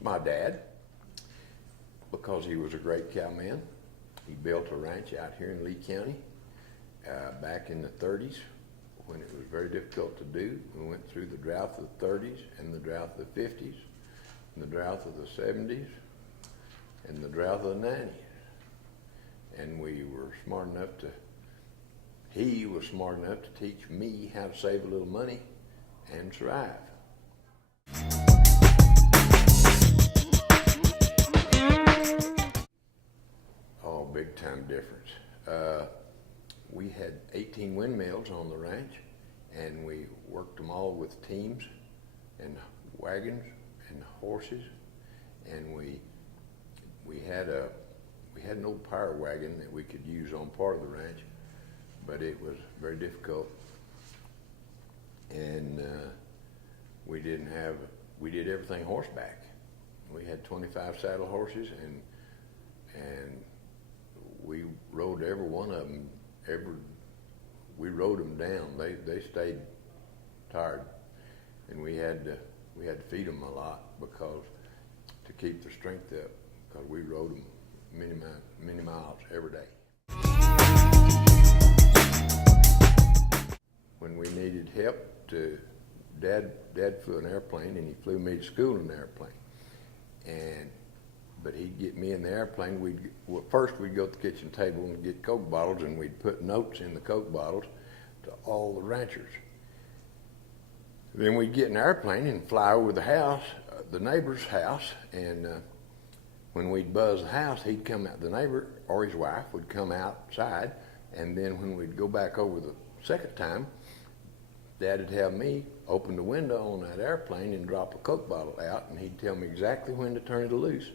My dad, because he was a great cowman, he built a ranch out here in Lee County back in the 30s when it was very difficult to do. We went through the drought of the 30s and the drought of the 50s and the drought of the 70s and the drought of the 90s. And we were smart enough to, he was smart enough to teach me how to save a little money and survive. Oh, big time difference. We had 18 windmills on the ranch, and we worked them all with teams and wagons and horses, and we had an old power wagon that we could use on part of the ranch, but it was very difficult, and we did everything horseback. We had 25 saddle horses, and we rode every one of them. We rode them down. They stayed tired, and we had to feed them a lot because to keep their strength up, because we rode them many miles every day. When we needed help, Dad flew an airplane, and he flew me to school in an airplane. But he'd get me in the airplane. First we'd go to the kitchen table and get Coke bottles, and we'd put notes in the Coke bottles to all the ranchers. Then we'd get in the airplane and fly over the house, the neighbor's house, and when we'd buzz the house, he'd come out, the neighbor or his wife would come outside, and then when we'd go back over the second time, Dad would have me open the window on that airplane and drop a Coke bottle out, and he'd tell me exactly when to turn it loose.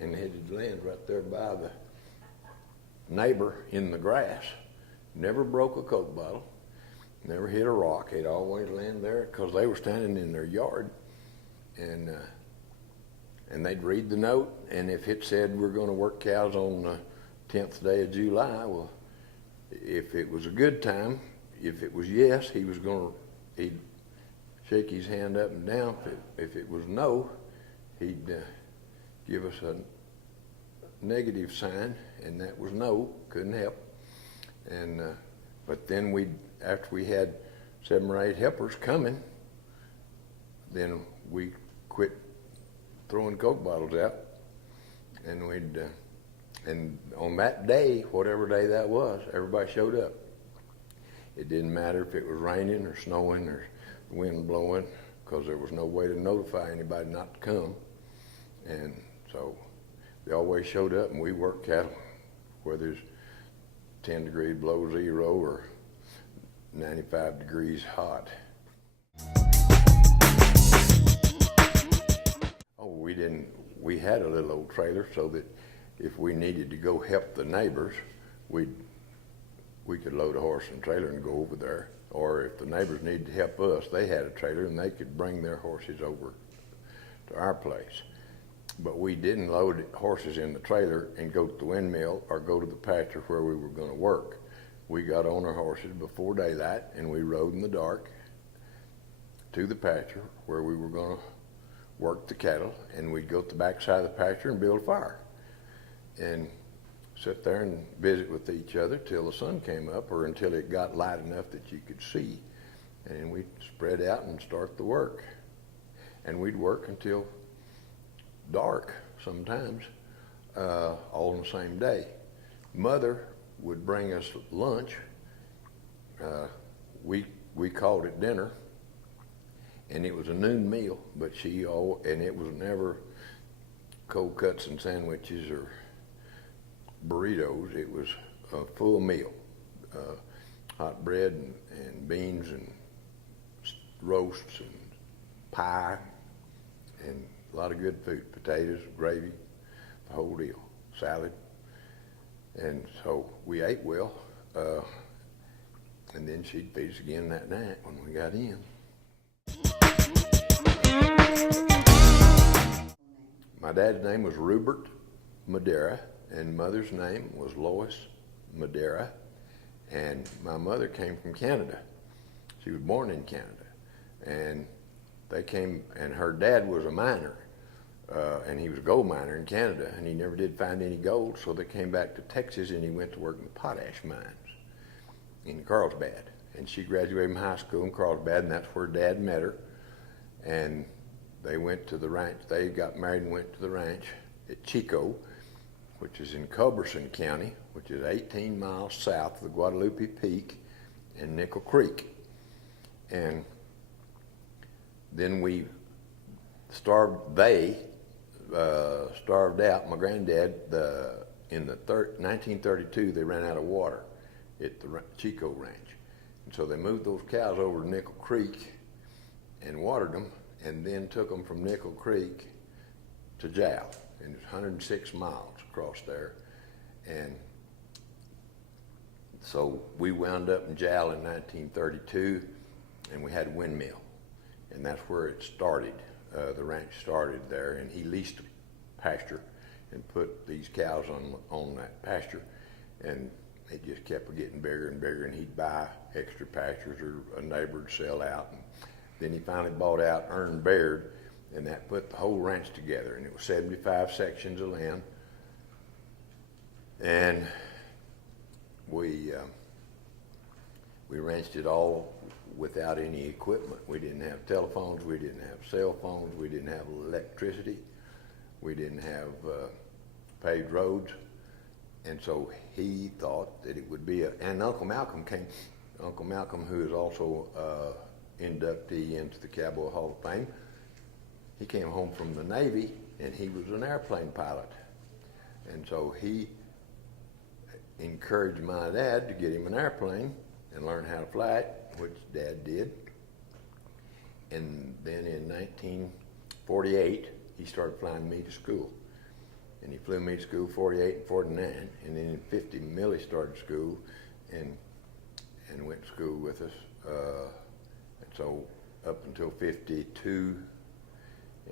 And it'd land right there by the neighbor in the grass. Never broke a Coke bottle, never hit a rock. It'd always land there because they were standing in their yard, and they'd read the note, and if it said we're going to work cows on the 10th day of July, well, if it was a good time, if it was yes, he'd shake his hand up and down. If it was no, he'd give us a negative sign, and that was no, couldn't help. And but then after we had 7 or 8 helpers coming, then we quit throwing Coke bottles out, and and on that day, whatever day that was, everybody showed up. It didn't matter if it was raining or snowing or the wind blowing, because there was no way to notify anybody not to come. And so they always showed up, and we worked cattle, whether it's 10 degrees below zero or 95 degrees hot. Oh, we had a little old trailer so that if we needed to go help the neighbors, we could load a horse and trailer and go over there. Or if the neighbors needed to help us, they had a trailer and they could bring their horses over to our place. But we didn't load horses in the trailer and go to the windmill or go to the pasture where we were going to work. We got on our horses before daylight, and we rode in the dark to the pasture where we were going to work the cattle, and we'd go to the backside of the pasture and build a fire and sit there and visit with each other till the sun came up, or until it got light enough that you could see. And then we'd spread out and start the work. And we'd work until dark sometimes, all on the same day. Mother would bring us lunch. We called it dinner, and it was a noon meal, but and it was never cold cuts and sandwiches or burritos. It was a full meal, hot bread and beans and roasts and pie and a lot of good food, potatoes, gravy, the whole deal, salad. And so we ate well, and then she'd feed us again that night when we got in. My dad's name was Bert Madera, and Mother's name was Lois Madera, And my mother came from Canada. She was born in Canada. And they came, and her dad was a miner, and he was a gold miner in Canada, and he never did find any gold, so they came back to Texas, and he went to work in the potash mines in Carlsbad. And she graduated from high school in Carlsbad, and that's where Dad met her. And they went to the ranch. They got married and went to the ranch at Chico, which is in Culberson County, which is 18 miles south of the Guadalupe Peak and Nickel Creek. And then we starved out. My granddad, in the 1932, they ran out of water at the Chico Ranch. And so they moved those cows over to Nickel Creek and watered them, and then took them from Nickel Creek to Jowl. And it's 106 miles across there. And so we wound up in Jowl in 1932, and we had a windmill. And that's where it started. The ranch started there, and he leased a pasture and put these cows on that pasture. And it just kept getting bigger and bigger, and he'd buy extra pastures, or a neighbor would sell out. And then he finally bought out Ern Baird, and that put the whole ranch together. And it was 75 sections of land. And we ranched it all without any equipment. We didn't have telephones, we didn't have cell phones, we didn't have electricity, we didn't have paved roads. And so he thought that it would be and Uncle Malcolm came, Uncle Malcolm, who is also inductee into the Cowboy Hall of Fame. He came home from the Navy, and he was an airplane pilot. And so he encouraged my dad to get him an airplane and learn how to fly it, which Dad did. And then in 1948, he started flying me to school. And he flew me to school 48 and 49. And then in 50, Millie started school and went to school with us. And so up until 52,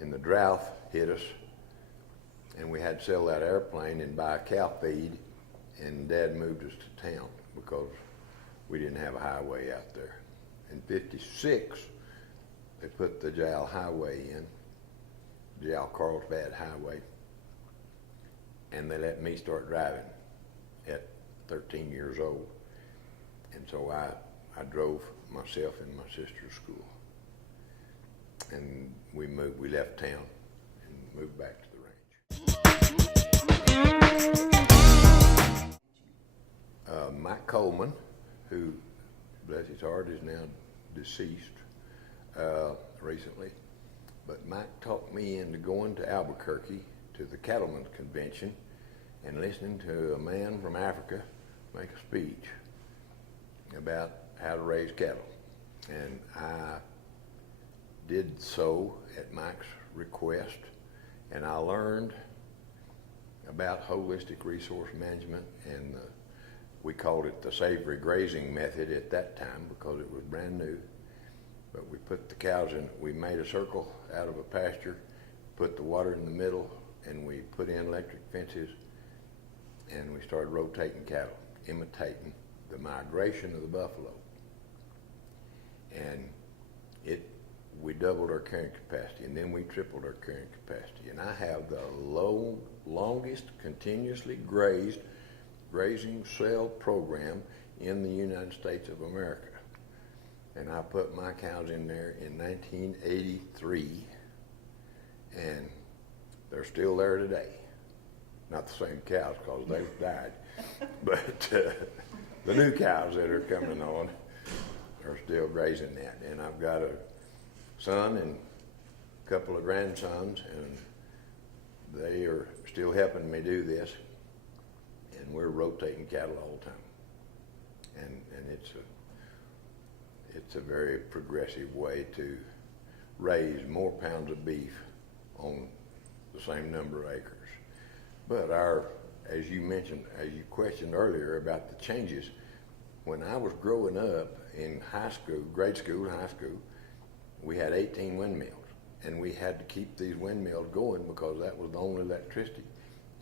and the drought hit us, and we had to sell that airplane and buy cow feed, and Dad moved us to town because we didn't have a highway out there. In 56, they put the Jowl Highway in, Jowl-Carlsbad Highway, and they let me start driving at 13 years old. And so I drove myself and my sister to school. And we left town and moved back to the ranch. Mike Coleman, who, bless his heart, is now deceased recently, but Mike talked me into going to Albuquerque to the Cattlemen's Convention and listening to a man from Africa make a speech about how to raise cattle. And I did so at Mike's request, and I learned about holistic resource management, and we called it the savory grazing method at that time because it was brand new. But we put the cows in, we made a circle out of a pasture, put the water in the middle, and we put in electric fences, and we started rotating cattle, imitating the migration of the buffalo. And we doubled our carrying capacity, and then we tripled our carrying capacity. And I have the longest continuously grazing cell program in the United States of America. And I put my cows in there in 1983, and they're still there today. Not the same cows because they've died, but the new cows that are coming on are still grazing that. And I've got a son and a couple of grandsons, and they are still helping me do this, and we're rotating cattle all the time. And it's a very progressive way to raise more pounds of beef on the same number of acres. But as you mentioned, as you questioned earlier about the changes, when I was growing up in high school, grade school, high school, we had 18 windmills, and we had to keep these windmills going because that was the only electricity.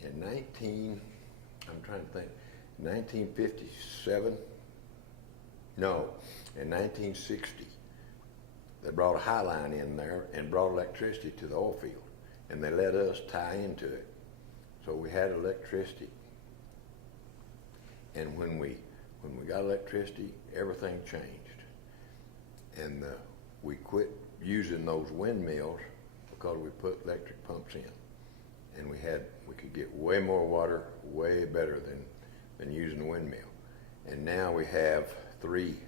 In 1957, No, in 1960, they brought a high line in there and brought electricity to the oil field, and they let us tie into it. So we had electricity. And when we got electricity, everything changed. And we quit using those windmills because we put electric pumps in. And we could get way more water, way better than using a windmill. And now we have three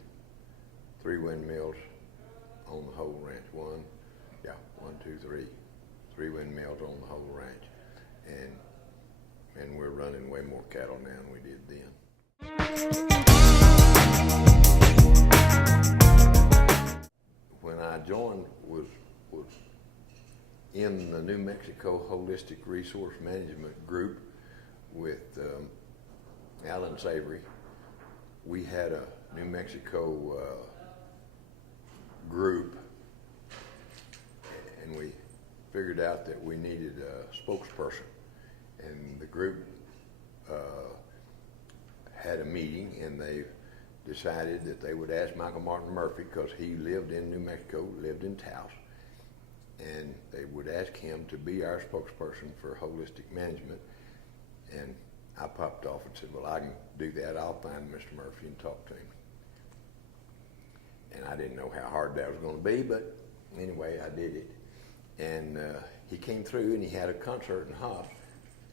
windmills on the whole ranch. Three windmills on the whole ranch. And we're running way more cattle now than we did then. When I joined was in the New Mexico Holistic Resource Management Group with Alan Savory. We had a New Mexico group, and we figured out that we needed a spokesperson. And the group had a meeting, and they decided that they would ask Michael Martin Murphy, because he lived in New Mexico, lived in Taos, and they would ask him to be our spokesperson for holistic management. And I popped off and said, well, I can do that. I'll find Mr. Murphy and talk to him. And I didn't know how hard that was going to be, but anyway, I did it. And he came through, and he had a concert in Hobbs.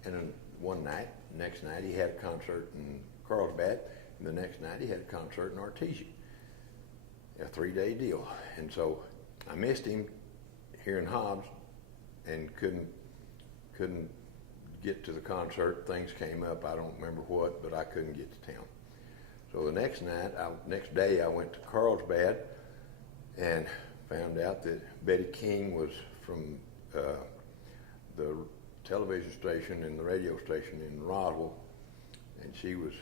And then one night, next night, he had a concert in Carlsbad, and the next night he had a concert in Artesia. A 3-day deal. And so I missed him here in Hobbs and couldn't get to the concert. Things came up, I don't remember what, but I couldn't get to town. So the next day I went to Carlsbad and found out that Betty King was from the television station and the radio station in Roswell, and she was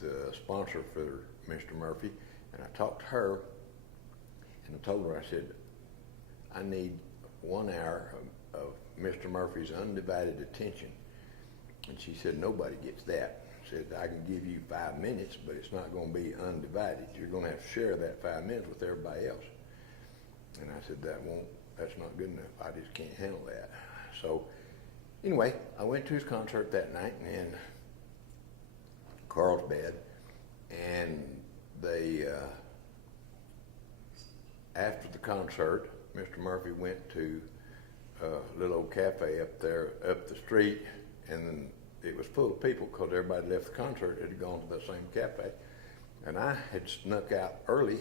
the sponsor for Mr. Murphy. And I talked to her, and I told her, I said, I need 1 hour of Mr. Murphy's undivided attention. And she said, nobody gets that. Said, I can give you 5 minutes, but it's not going to be undivided. You're going to have to share that 5 minutes with everybody else. And I said, that's not good enough. I just can't handle that. So anyway, I went to his concert that night in Carlsbad, and they, after the concert, Mr. Murphy went to a little old cafe up there, up the street, and then it was full of people because everybody left the concert and had gone to the same cafe. And I had snuck out early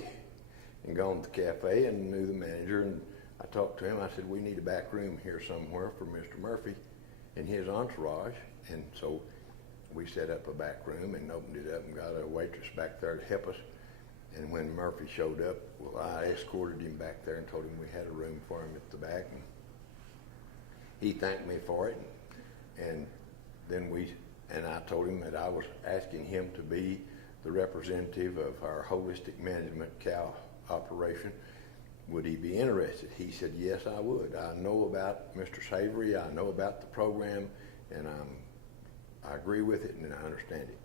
and gone to the cafe and knew the manager, and I talked to him. I said, we need a back room here somewhere for Mr. Murphy and his entourage. And so we set up a back room and opened it up and got a waitress back there to help us. And when Murphy showed up, well, I escorted him back there and told him we had a room for him at the back. And he thanked me for it. And then I told him that I was asking him to be the representative of our holistic management cow operation. Would he be interested? He said, yes, I would. I know about Mr. Savory. I know about the program, and I agree with it, and I understand it.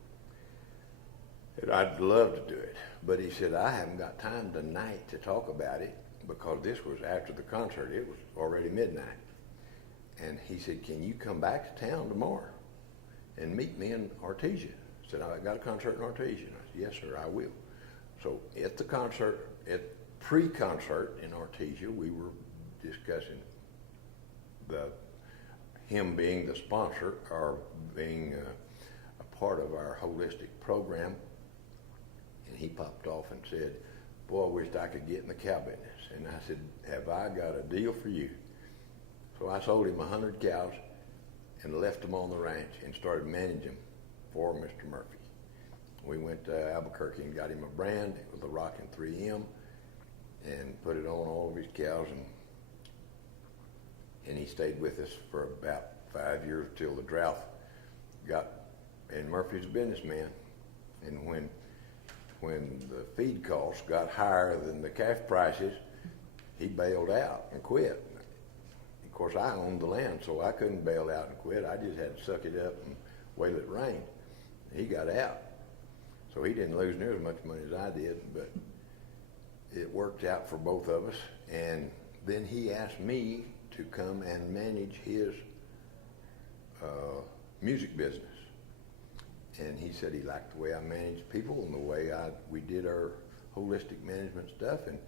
And I'd love to do it. But he said, I haven't got time tonight to talk about it because this was after the concert. It was already midnight. And he said, can you come back to town tomorrow and meet me in Artesia? I said, I got a concert in Artesia. And I said, yes, sir, I will. So at the concert, at pre-concert in Artesia, we were discussing him being the sponsor or being a part of our holistic program. And he popped off and said, boy, I wished I could get in the cow business. And I said, have I got a deal for you? So I sold him 100 cows and left them on the ranch and started managing them for Mr. Murphy. We went to Albuquerque and got him a brand. It was the Rockin' 3M, and put it on all of his cows, and he stayed with us for about 5 years till the drought got, and Murphy's a businessman, and when the feed costs got higher than the calf prices, he bailed out and quit. Of course, I owned the land, so I couldn't bail out and quit. I just had to suck it up and wait till it rained. He got out. So he didn't lose near as much money as I did, but it worked out for both of us. And then he asked me to come and manage his music business. And he said he liked the way I managed people and the way we did our holistic management stuff. And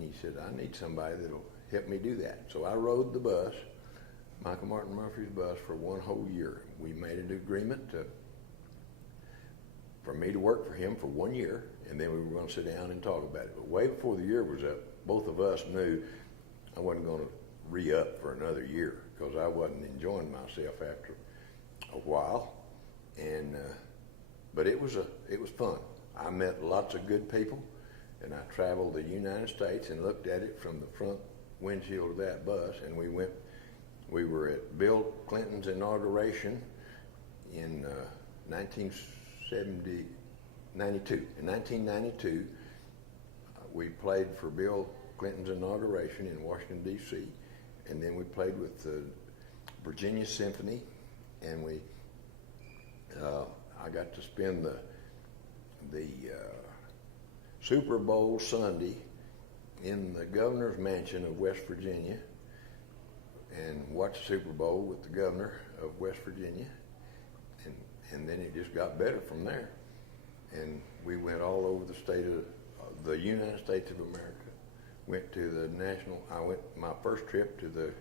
he said, I need somebody that'll help me do that. So I rode the bus, Michael Martin Murphy's bus, for one whole year. We made an agreement for me to work for him for 1 year, and then we were going to sit down and talk about it. But way before the year was up, both of us knew I wasn't going to re-up for another year because I wasn't enjoying myself after a while. And but it was fun. I met lots of good people, and I traveled the United States and looked at it from the front windshield of that bus. And we were at Bill Clinton's inauguration in 1992. In 1992, we played for Bill Clinton's inauguration in Washington, D.C., and then we played with the Virginia Symphony, and I got to spend the Super Bowl Sunday in the governor's mansion of West Virginia and watch the Super Bowl with the governor of West Virginia, and then it just got better from there. And we went all over the United States of America. Went to my first trip to the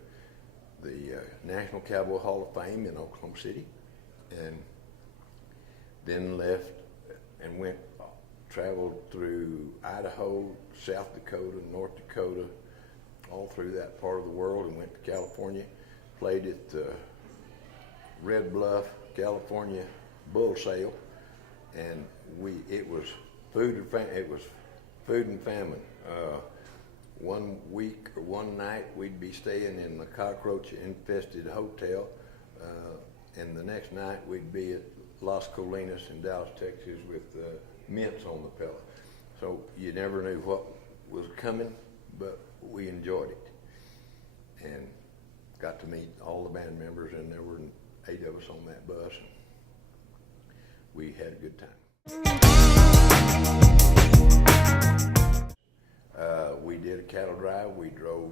National Cowboy Hall of Fame in Oklahoma City, and then left and traveled through Idaho, South Dakota, North Dakota, all through that part of the world, and went to California, played at the Red Bluff, California bull sale, and it was food and famine. 1 week or one night we'd be staying in the cockroach-infested hotel, and the next night we'd be at Las Colinas in Dallas, Texas, with mints on the pillow. So you never knew what was coming, but we enjoyed it, and got to meet all the band members, and there were 8 of us on that bus. We had a good time. We did a cattle drive. We drove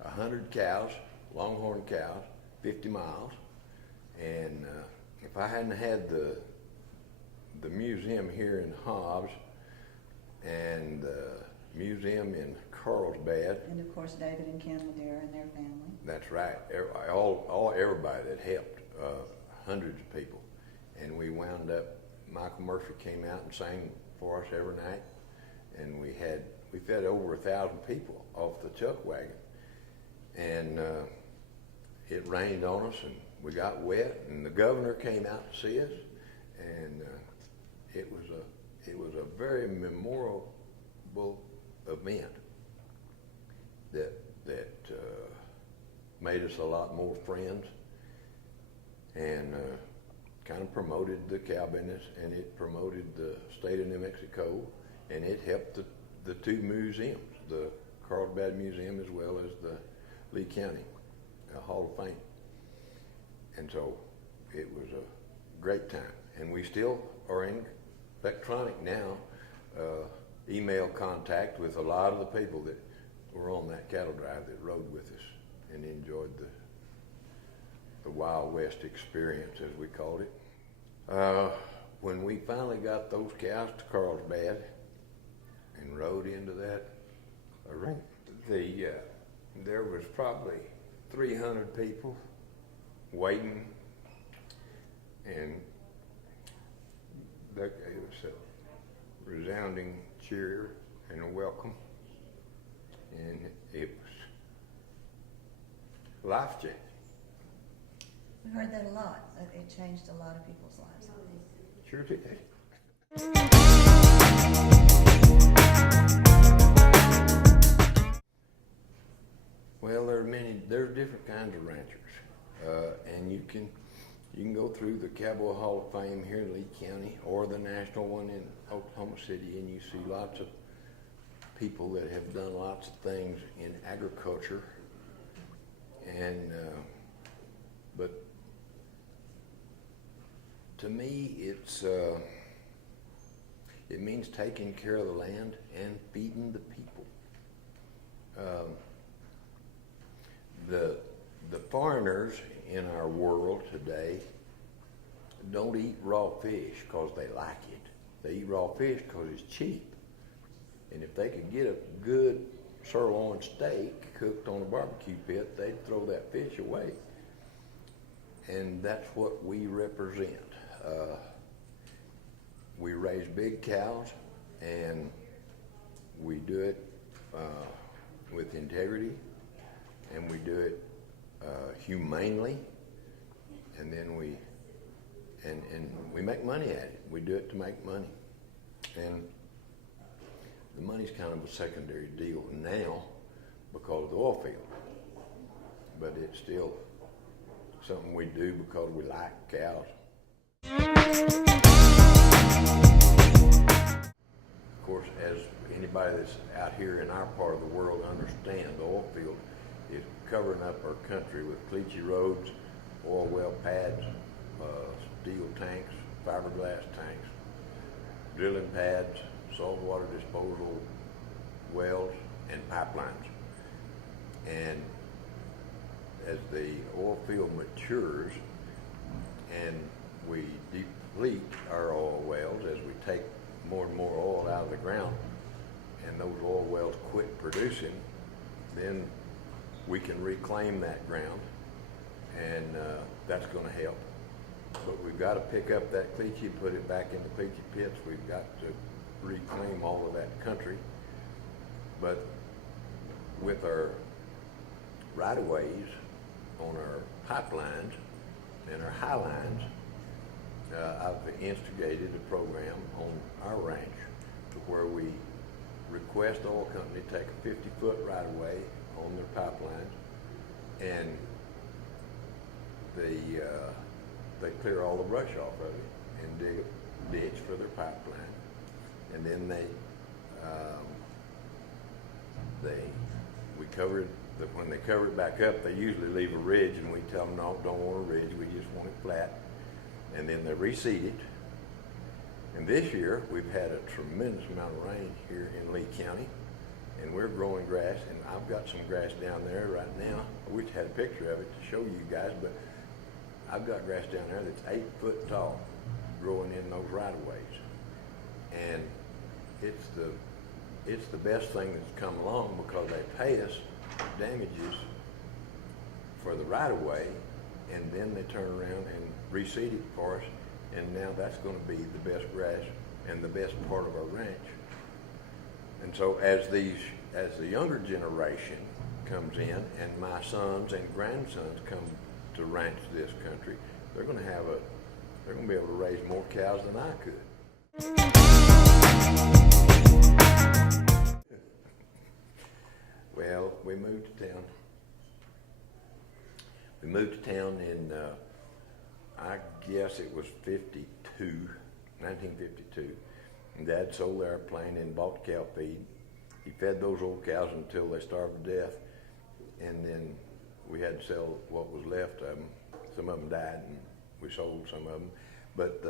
100 cows, longhorn cows, 50 miles. And if I hadn't had the museum here in Hobbs and the museum in Carlsbad. And of course David and Ken Madera and their family. That's right. Everybody that helped, hundreds of people. And we wound up, Michael Murphy came out and sang for us every night. And we fed over 1,000 people off the chuck wagon. And it rained on us and we got wet, and the governor came out to see us, and it was a very memorable event that made us a lot more friends, and kind of promoted the cow business, and it promoted the state of New Mexico, and it helped the 2 museums, the Carlsbad Museum as well as the Lee County Hall of Fame. And so it was a great time. And we still are in electronic now, email contact with a lot of the people that were on that cattle drive that rode with us and enjoyed the Wild West experience, as we called it. When we finally got those cows to Carlsbad and rode into that arena, there was probably 300 people waiting, and it was a resounding cheer and a welcome, and it was life-changing. We heard that a lot. That it changed a lot of people's lives. Sure did. Well, there's different kinds of ranchers, and you can go through the Cowboy Hall of Fame here in Lee County or the national one in Oklahoma City, and you see lots of people that have done lots of things in agriculture, and but to me, it's means taking care of the land and feeding the people. The foreigners in our world today don't eat raw fish because they like it. They eat raw fish because it's cheap. And if they could get a good sirloin steak cooked on a barbecue pit, they'd throw that fish away. And that's what we represent. We raise big cows, and we do it with integrity, and we do it humanely, and then we make money at it. We do it to make money, and the money's kind of a secondary deal now because of the oil field, but it's still something we do because we like cows. Of course, as anybody that's out here in our part of the world understands, the oil field is covering up our country with cliche roads, oil well pads, steel tanks, fiberglass tanks, drilling pads, saltwater disposal wells, and pipelines. And as the oil field matures and we deplete our oil wells, as we take more and more oil out of the ground and those oil wells quit producing, then we can reclaim that ground, and that's going to help. But we've got to pick up that cliche, put it back into cliche pits. We've got to reclaim all of that country. But with our right-of-ways on our pipelines and our high lines, I've instigated a program on our ranch to where we request the oil company take a 50-foot right-of-way on their pipelines, and they clear all the brush off of it and dig a ditch for their pipeline, and then we cover it. When they cover it back up, they usually leave a ridge, and we tell them, no, don't want a ridge, we just want it flat. And then they reseed it. And this year, we've had a tremendous amount of rain here in Lee County, and we're growing grass, and I've got some grass down there right now. I wish I had a picture of it to show you guys, but I've got grass down there that's 8 foot tall, growing in those right-of-ways. And it's the best thing that's come along, because they pay us damages for the right-of-way, and then they turn around and reseed it for us, and now that's going to be the best grass and the best part of our ranch. And so as the younger generation comes in, and my sons and grandsons come to ranch this country, they're going to be able to raise more cows than I could. Well, we moved to town. We moved to town in, I guess it was 1952. And Dad sold the airplane and bought cow feed. He fed those old cows until they starved to death. And then we had to sell what was left of them. Some of them died, and we sold some of them. But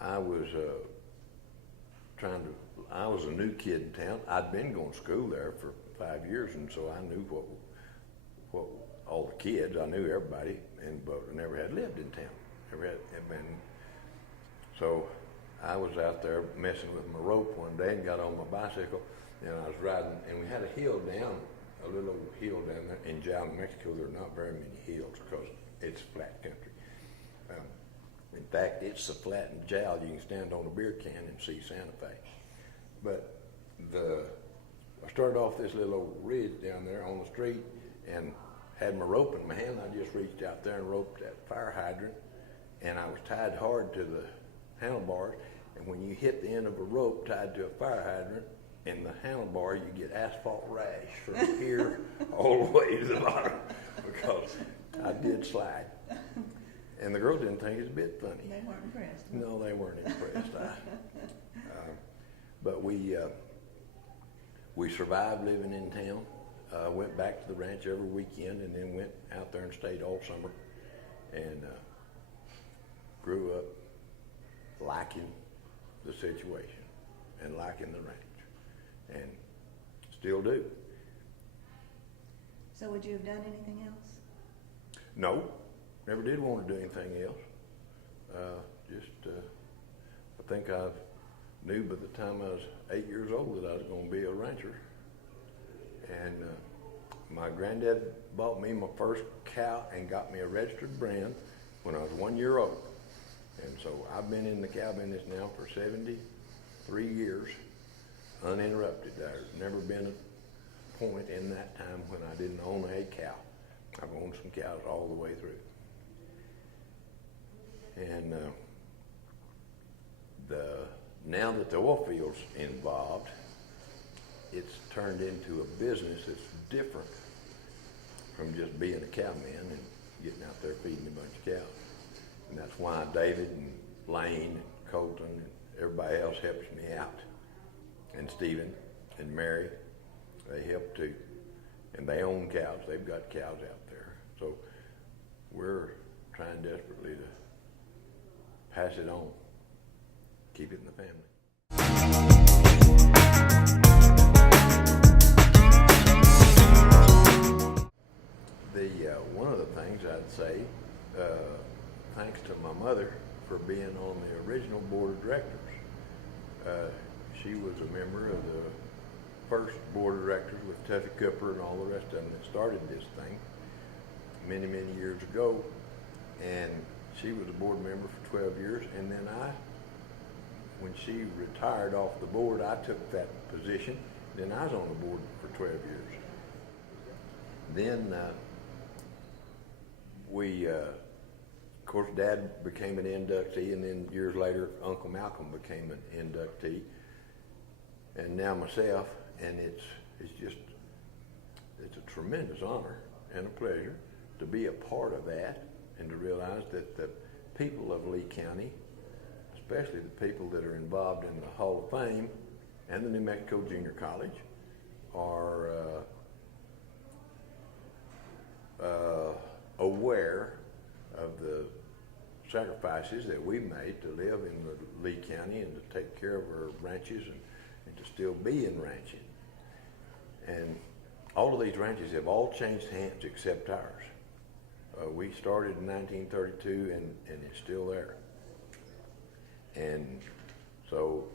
I was a new kid in town. I'd been going to school there for 5 years, and so I knew what all the kids. I knew everybody, but I never had lived in town. Never had been. So I was out there messing with my rope one day and got on my bicycle, and I was riding, and we had a hill down, a little old hill down there. In Mexico, there are not very many hills because it's flat country. In fact, it's so flat and jowl you can stand on a beer can and see Santa Fe. But I started off this little old ridge down there on the street and had my rope in my hand. I just reached out there and roped that fire hydrant, and I was tied hard to the handlebars. And when you hit the end of a rope tied to a fire hydrant in the handlebar, you get asphalt rash from here all the way to the bottom, because I did slide. And the girls didn't think it was a bit funny. They weren't impressed. No, they weren't impressed. But we survived living in town. Went back to the ranch every weekend, and then went out there and stayed all summer, and grew up liking the situation and liking the ranch, and still do. So would you have done anything else? No, never did want to do anything else. I think I knew by the time I was 8 years old that I was going to be a rancher. And my granddad bought me my first cow and got me a registered brand when I was 1 year old. And so I've been in the cow business now for 73 years, uninterrupted. There's never been a point in that time when I didn't own a cow. I've owned some cows all the way through. And now that the oil field's involved, it's turned into a business that's different from just being a cowman and getting out there feeding a bunch of cows. And that's why David and Lane and Colton and everybody else helps me out. And Stephen and Mary, they help too. And they own cows. They've got cows out there. So we're trying desperately to pass it on, keep it in the family. One of the things I'd say, thanks to my mother for being on the original board of directors. She was a member of the first board of directors with Tuffy Cooper and all the rest of them that started this thing many, many years ago. And she was a board member for 12 years. And then when she retired off the board, I took that position. Then I was on the board for 12 years. Then of course, Dad became an inductee, and then years later, Uncle Malcolm became an inductee, and now myself. And it's a tremendous honor and a pleasure to be a part of that, and to realize that the people of Lee County, especially the people that are involved in the Hall of Fame and the New Mexico Junior College, are aware of the sacrifices that we made to live in the Lee County and to take care of our ranches and to still be in ranching. And all of these ranches have all changed hands except ours. We started in 1932 and it's still there. And so,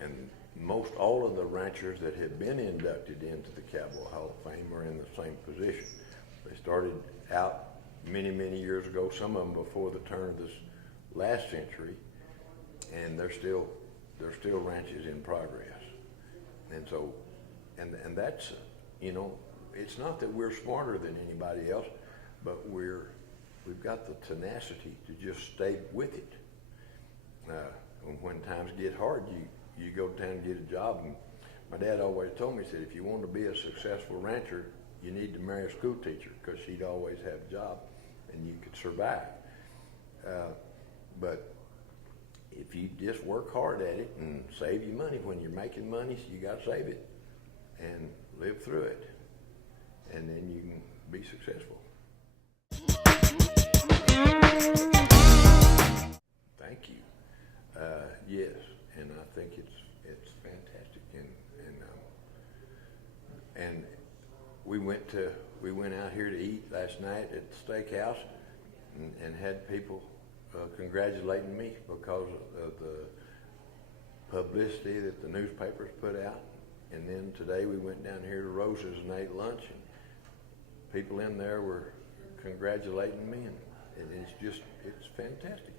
and most all of the ranchers that have been inducted into the Cowboy Hall of Fame are in the same position. They started out many, many years ago, some of them before the turn of this last century, and they're still ranches in progress. And so, and that's, it's not that we're smarter than anybody else, but we've got the tenacity to just stay with it. When times get hard, you go down and get a job. And my dad always told me, he said, if you want to be a successful rancher, you need to marry a school teacher, because she'd always have a job and you could survive. But if you just work hard at it and save your money, when you're making money, you got to save it and live through it, and then you can be successful. Thank you. Yes, and I think it's fantastic, and we went out here to eat last night at the steakhouse, and had people congratulating me because of the publicity that the newspapers put out. And then today we went down here to Rose's and ate lunch, and people in there were congratulating me, and it's fantastic.